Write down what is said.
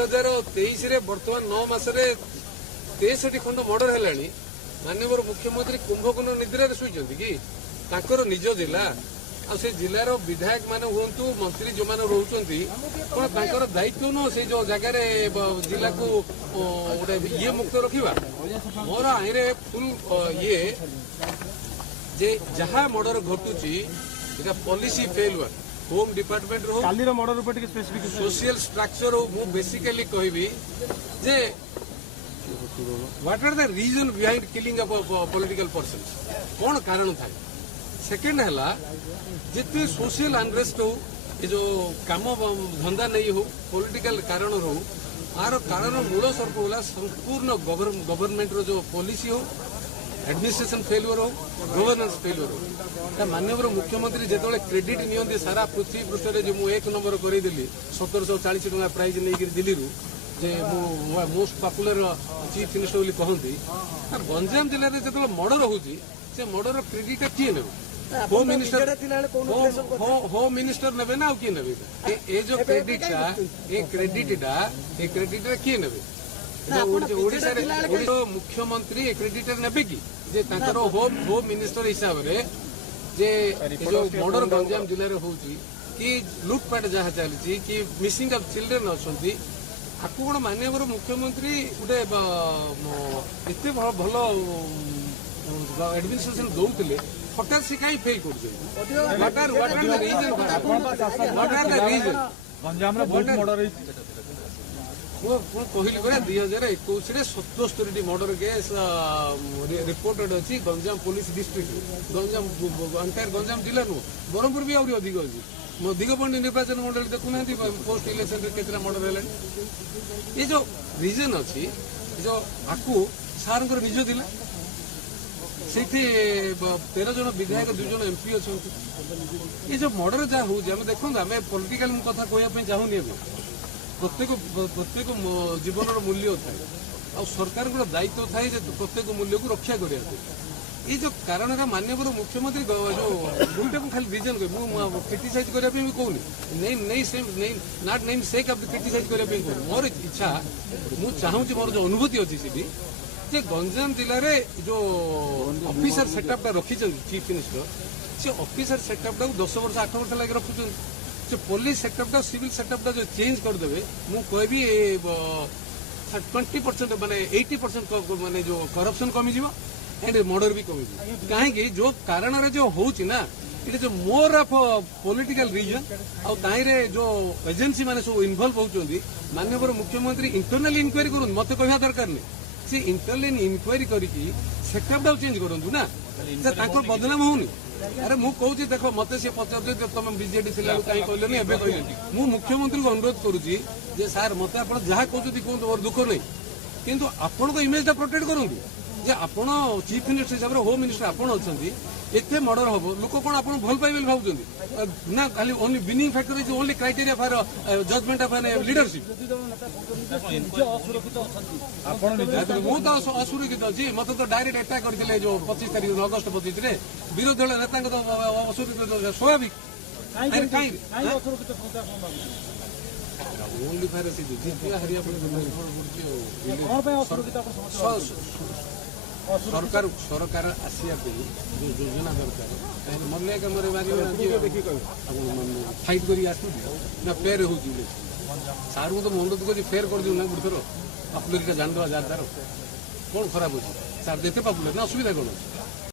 2023 बर्तमान 9 मासरे 63 खंड मर्डर है। माननीय मुख्यमंत्री कुंभकर्ण निद्रा शुईचंती कि तांकर निज जिला आ से जिलार विधायक मान हूँ मंत्री जो मैंने रोचंती कौन तांकर दायित्व नुह से जो जगार जिला को गोटे ये मुक्त रखा मोर आईरे फुल ये जे जहाँ मर्डर घटुची पॉलिसी फेलुअर होम डिपार्टमेंट रो मर्डर सोशल स्ट्रक्चर हो मु बेसिकली कहबी जे what are the reason behind killing of political person कौन कारण था। सेकेंड है जिते सोशल अनरेस्ट हो ये जो काम धंदा नहीं हो पॉलिटिकल कारण हो आर कारण मूल सर्प होला संपूर्ण गवर्नमेंट रो जो पॉलिसी हो एडमिनिस्ट्रेशन फेल्युअर हो गवर्नेंस फेल्युअर हो। माननीय मुख्यमंत्री जो क्रेडिट नियंती सारा पृथ्वी पृष्ठ जो मुझे 1 नंबर करदेली 1740 टका प्राइज नहीं दिल्ली जे मोस्ट पॉपुलर चीफ मिनिस्टर बोली कहती गंजाम जिले में जो मर्डर होती से मर्डर क्रेडिट किए ने होम मिनिस्टर ने ना किए ने ये जो क्रेडिट किए ने मुख्यमंत्री क्रेडिट ने कि होम मिनिस्टर हिसाब से जे जो मर्डर गंजाम जिले में होची कि लुटपाट जहाँ चली कि मिसिंग ऑफ चिल्ड्रेन अच्छी आपको कौन माननीय मुख्यमंत्री गोटे एत भल एडमिनिस्ट्रेशन दौले हठात से कहीं फेल कर कहली परा 2021 77 मर्डर केस रिपोर्टेड अच्छी Ganjam police district Ganjam entire Ganjam जिला नु ब्रह्मपुर भी आहरी अधिक अच्छी दिगपंडी निर्वाचन मंडल देखुना पोस्ट इलेक्शन केतटा मर्डर है। ये जो रिजन अच्छी जो आपको सार निज जिला से 13 जन विधायक 2 जन एमपी अच्छा ये जो मर्डर जहाँ हूँ आम देखो आम पॉलिटिकल कथा कहवाई चाहूनी प्रत्येक जीवन मूल्य थाए आ सरकार दायित्व थाए प्रत्येक मूल्य को रक्षा करने ये जो कारण है माननीय मुख्यमंत्री जो दुईटा खाली रिजन कह क्रिटिसाइज करने कहूनी not name sake of criticize करने कहूँ मोर इच्छा मु चाहूँगी मोर जो अनुभूति अच्छी सीटी जे गंजाम जिले में जो ऑफिसर सेटअपटा रखी चीफ मिनिस्टर से ऑफिसर सेटअपटा 10 वर्ष 8 वर्ष लगे रखुन से पुलिस सेटअपटा सिविल सेटअपटा जो चेंज करदे मु कहबी 20% माने 80% माने जो करप्शन कमी जीव एंड मर्डर भी कमी कहीं जो कारण जो होची ना ये जो मोर ऑफ पॉलिटिकल रीजन आईरे जो एजेंसी माने सब इन्वॉल्व होती माननीय मुख्यमंत्री इंटरनल इंक्वायरी करूँ मत कहवा दरकार नहीं से इंटरनल इंक्वायरी करके सेटअपटा चेंज करूँ ना बदनाम होनी। अरे मु कहूँ देख मत सी पचार तुम बीजेडी थी कहीं कहलेनी एवं कहले मु मुख्यमंत्री को अनुरोध करुच्ची सार मत आप जहाँ कहते कहते मोर दुख नहीं किंतु आपण को इमेजटा प्रोटेक्ट करूँ जे आपण चीफ मिनिस्टर हिसाब से होम मिनिस्टर आपण अच्छा एते मर्डर हम लोक कौन आप भल पाइबे भावुं ना खाली only winning factor is only criteria for judgement of leadership मु तो असुरक्षित अच्छी मत तो डायरेक्ट अटैक करते जो 25 तारीख अगस्त 25 विरोधी दल नेता तो असुरक्षित स्वाभाविक ओनली फायर जितिया हरिया सरकार आसिया जो योजना दरकार मल्ले फाइट कर ना फेर हो सार को तो अनुरोध कर फेर कर दूँ ना गोटे थर पपुलरिटी जान देवा जार कौन खराब अच्छे सार देते पपुलर ना असुविधा कौन